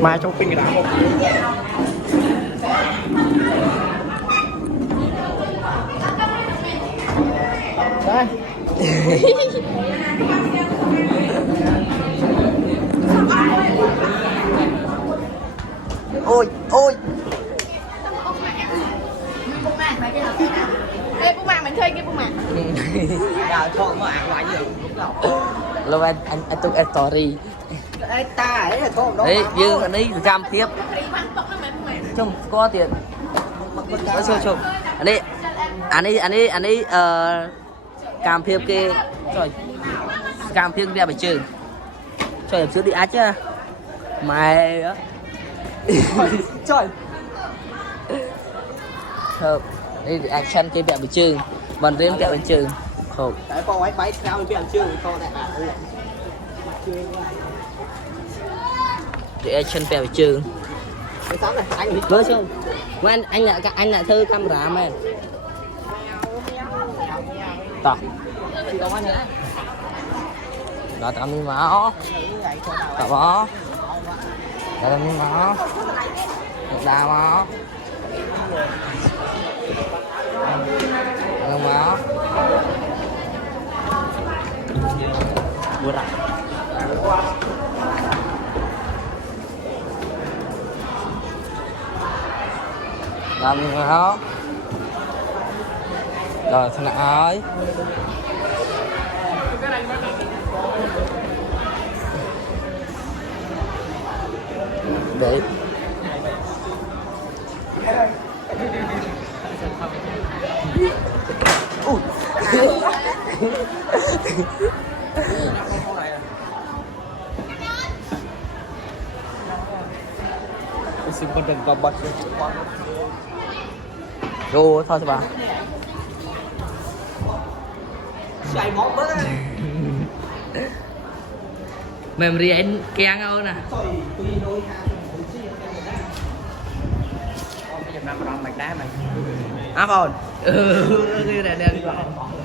mai trong pin cái đá một đây ôi ôi Ê, bung màng mình chơi cái bung màng. đào thôi mà ăn ngoài nhiều lâu anh tung story ta ấy là thôi đấy dương anh ấy cam tiếp Đi bắn tóc nó mày bung màng. chung có tiền có chung anh ấy cam tiếp kia trời cam tiếp ra phải trừ trời em sữa đi ách chứ mày đó trời hợp đây action kia bẹo bị trừ bằng riêng bẹo bị trừ thuộc tại con ấy bay cao bị ăn chưa con này để action bẹo bị trừ cái sáng này anh với không anh lại thư camera mà tỏ đó tao mi máu tao bó tao mi máu đa máu tao máu buat apa làm gì đó rồi thằng ơi để xin con đừng vào bật vô thôi bà chạy món bớt memory anh keng đâu nè nằm mạch đá mày áp ổn ừ cái này đen